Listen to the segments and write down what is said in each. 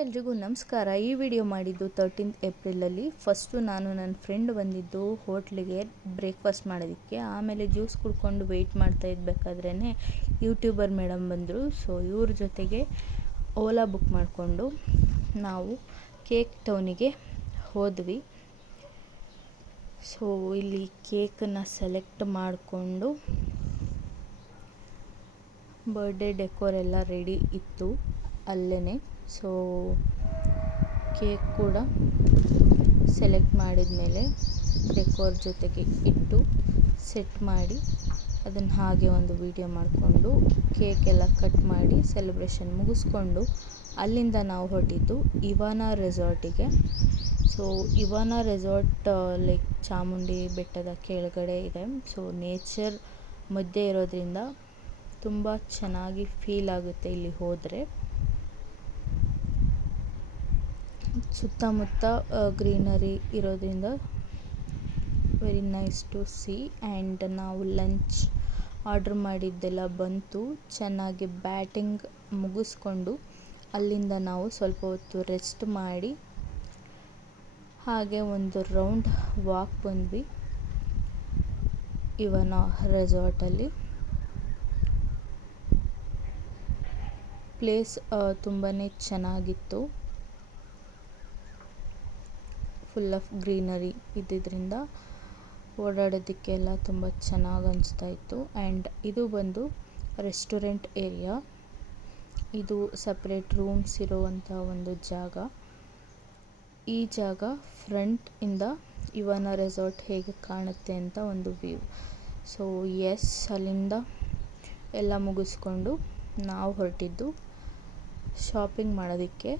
ಎಲ್ರಿಗೂ ನಮಸ್ಕಾರ. ಈ ವಿಡಿಯೋ ಮಾಡಿದ್ದು ತರ್ಟೀನ್ತ್ ಏಪ್ರಿಲಲ್ಲಿ ಫಸ್ಟು ನಾನು ನನ್ನ ಫ್ರೆಂಡ್ ಬಂದಿದ್ದು ಹೋಟ್ಲಿಗೆ ಬ್ರೇಕ್ಫಾಸ್ಟ್ ಮಾಡೋದಕ್ಕೆ. ಆಮೇಲೆ ಜ್ಯೂಸ್ ಕುಡ್ಕೊಂಡು ವೆಯ್ಟ್ ಮಾಡ್ತಾ ಇದ್ಬೇಕಾದ್ರೇ ಯೂಟ್ಯೂಬರ್ ಮೇಡಮ್ ಬಂದರು. ಸೊ ಇವ್ರ ಜೊತೆಗೆ ಓಲಾ ಬುಕ್ ಮಾಡಿಕೊಂಡು ನಾವು ಕೇಕ್ ಟೌನಿಗೆ ಹೋದ್ವಿ. ಸೊ ಇಲ್ಲಿ ಕೇಕನ್ನು ಸೆಲೆಕ್ಟ್ ಮಾಡಿಕೊಂಡು ಬರ್ಡೇ ಡೆಕೋರ್ ಎಲ್ಲ ರೆಡಿ ಇತ್ತು. ಅಲ್ಲೇ ಸೊ ಕೇಕ್ ಕೂಡ ಸೆಲೆಕ್ಟ್ ಮಾಡಿದ ಮೇಲೆ ಡೆಕೋರ್ ಜೊತೆಗೆ ಇಟ್ಟು ಸೆಟ್ ಮಾಡಿ ಅದನ್ನು ಹಾಗೆ ಒಂದು ವಿಡಿಯೋ ಮಾಡಿಕೊಂಡು ಕೇಕ್ ಎಲ್ಲ ಕಟ್ ಮಾಡಿ ಸೆಲೆಬ್ರೇಷನ್ ಮುಗಿಸ್ಕೊಂಡು ಅಲ್ಲಿಂದ ನಾವು ಹೊರಟಿದ್ದು Ivana ರೆಸಾರ್ಟಿಗೆ so Ivana resort like Chamundi ಬೆಟ್ಟದ ಕೆಳಗಡೆ ಇದೆ. ಸೊ ನೇಚರ್ ಮಧ್ಯೆ ಇರೋದ್ರಿಂದ ತುಂಬ ಚೆನ್ನಾಗಿ ಫೀಲ್ ಆಗುತ್ತೆ ಇಲ್ಲಿ ಹೋದರೆ. ಸುತ್ತಮುತ್ತ ಗ್ರೀನರಿ ಇರೋದ್ರಿಂದ very nice to see and ನಾವು ಲಂಚ್ ಆರ್ಡ್ರ್ ಮಾಡಿದ್ದೆಲ್ಲ ಬಂತು. ಚೆನ್ನಾಗಿ ಬ್ಯಾಟಿಂಗ್ ಮುಗಿಸ್ಕೊಂಡು ಅಲ್ಲಿಂದ ನಾವು ಸ್ವಲ್ಪ ಹೊತ್ತು ರೆಸ್ಟ್ ಮಾಡಿ ಹಾಗೆ ಒಂದು ರೌಂಡ್ ವಾಕ್ ಬಂದ್ವಿ ಇವನ ರೆಸಾರ್ಟಲ್ಲಿ ಪ್ಲೇಸ್ ತುಂಬಾ ಚೆನ್ನಾಗಿತ್ತು. ಫುಲ್ ಆಫ್ ಗ್ರೀನರಿ ಇದ್ದಿದ್ದರಿಂದ ಓಡಾಡೋದಕ್ಕೆಲ್ಲ ತುಂಬ ಚೆನ್ನಾಗಿ ಅನಿಸ್ತಾ ಇತ್ತು. ಆ್ಯಂಡ್ ಇದು ಬಂದು ರೆಸ್ಟೋರೆಂಟ್ ಏರಿಯಾ ಇದು ಸಪ್ರೇಟ್ ರೂಮ್ಸ್ ಇರುವಂಥ ಒಂದು ಜಾಗ. ಈ ಜಾಗ ಫ್ರಂಟ್ ಇಂದ ಇವನ ರೆಸಾರ್ಟ್ ಹೇಗೆ ಕಾಣುತ್ತೆ ಅಂತ ಒಂದು ವ್ಯೂ ಸೊ ಎಸ್ ಅಲ್ಲಿಂದ ಎಲ್ಲ ಮುಗಿಸ್ಕೊಂಡು ನಾವು ಹೊರಟಿದ್ದು ಶಾಪಿಂಗ್ ಮಾಡೋದಕ್ಕೆ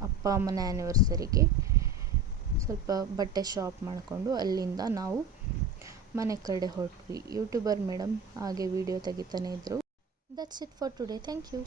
ಅಪ್ಪ ಅಮ್ಮನ ಆ್ಯನಿವರ್ಸರಿಗೆ ಸ್ವಲ್ಪ ಬಟ್ಟೆ ಶಾಪ್ ಮಾಡಿಕೊಂಡು ಅಲ್ಲಿಂದ ನಾವು ಮನೆ ಕಡೆ ಹೊರಟ್ವಿ. ಯೂಟ್ಯೂಬರ್ ಮೇಡಮ್ ಹಾಗೆ ವೀಡಿಯೋ ತೆಗಿತಾನೆ ಇದ್ದರು that's it for today thank you